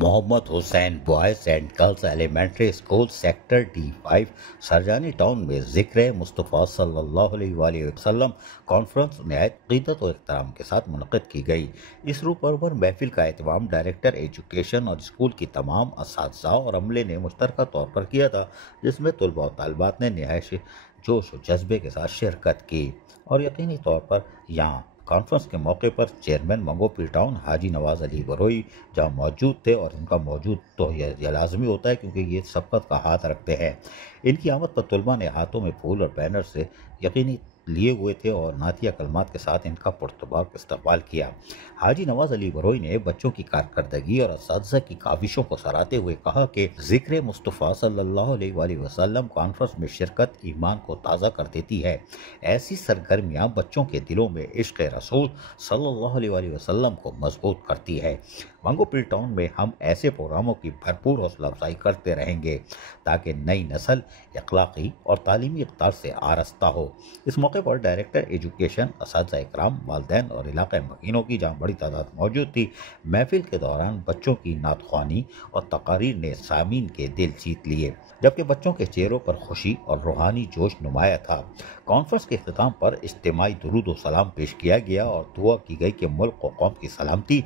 Muhammad Hussain boys and girls elementary school sector D5 Surjani town میں ذکر مصطفیٰ صلی اللہ علیہ وآلہ وسلم کانفرنس نہایت عقیدت و احترام کے ساتھ منعقد کی گئی۔ اس روح پرور محفل کا اہتمام ڈائریکٹر ایجوکیشن اور اسکول کی تمام اساتذہ اور عملے نے مشترکہ طور پر کیا تھا، جس میں طلباء و طالبات نے نہایت جوش و جذبے کے ساتھ شرکت کی اور یقینی طور پر یہاں کانفرنس کے موقع پر چیئرمین منگو پیر ٹاؤن حاجی نواز علی بروئی جہاں موجود تھے، اور ان کا موجود تو یہ لازمی ہوتا ہے کیونکہ یہ سبقت کا ہاتھ رکھتے ہیں۔ ان کی آمد پر طلباء نے ہاتھوں میں پھول اور بینر سے یقینی لیے ہوئے تھے اور نعتیہ کلمات کے ساتھ ان کا پرتپاک استقبال کیا۔ حاجی نواز علی بروئی نے بچوں کی کارکردگی اور اساتذہ کی کاوشوں کو سراہتے ہوئے کہا کہ ذکر مصطفیٰ صلی اللہ علیہ وآلہ وسلم کانفرنس میں شرکت ایمان کو تازہ کر دیتی ہے۔ ایسی سرگرمیاں بچوں کے دلوں میں عشق رسول صلی اللہ علیہ وآلہ وسلم کو مضبوط کرتی ہے۔ منگو پیر ٹاؤن میں ہم ایسے پروگراموں کی بھرپور حوصلہ افزائی کرتے رہیں گے تاکہ نئی نسل اخلاقی اور تعلیمی اقدار سے آراستہ ہو۔ اس موقع پر ڈائریکٹر ایجوکیشن، اساتذہ اکرام، والدین اور علاقہ مکینوں کی جہاں بڑی تعداد موجود تھی۔ محفل کے دوران بچوں کی نعت خوانی اور تقاریر نے سامعین کے دل جیت لیے، جبکہ بچوں کے چہروں پر خوشی اور روحانی جوش نمایاں تھا۔ کانفرنس کے اختتام پر اجتماعی درود و سلام پیش کیا گیا اور دعا کی گئی کہ ملک و قوم کی سلامتی،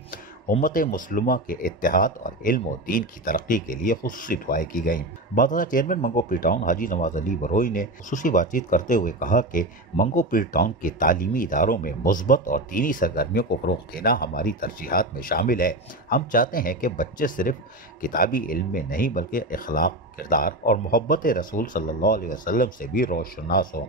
امت مسلمہ کے اتحاد اور علم و دین کی ترقی کے لیے خصوصی دعائیں کی گئیں۔ بعد ازاں چیئرمین منگو پیر ٹاؤن حاجی نواز علی بروئی نے خصوصی بات چیت کرتے ہوئے کہا کہ منگو پیر ٹاؤن کے تعلیمی اداروں میں مثبت اور دینی سرگرمیوں کو فروغ دینا ہماری ترجیحات میں شامل ہے۔ ہم چاہتے ہیں کہ بچے صرف کتابی علم میں نہیں بلکہ اخلاق، کردار اور محبت رسول صلی اللہ علیہ وسلم سے بھی روشناس ہوں۔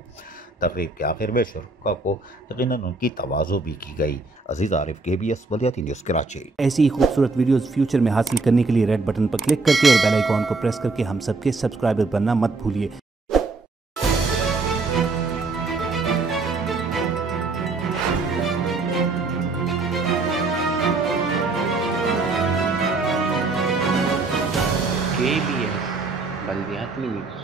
تقریب کے آخر میں شرکاء کو یقیناً ان کی تواضع بھی کی گئی۔ عزیز عارف KBS بلدیاتی نیوز کراچی۔ ایسی خوبصورت ویڈیوز فیوچر میں حاصل کرنے کے لیے ریڈ بٹن پر کلک کر کے اور بیل آئیکن کو پریس کر کے ہم سب کے سبسکرائبر بننا مت بھولیے۔ KBS بلدیاتی نیوز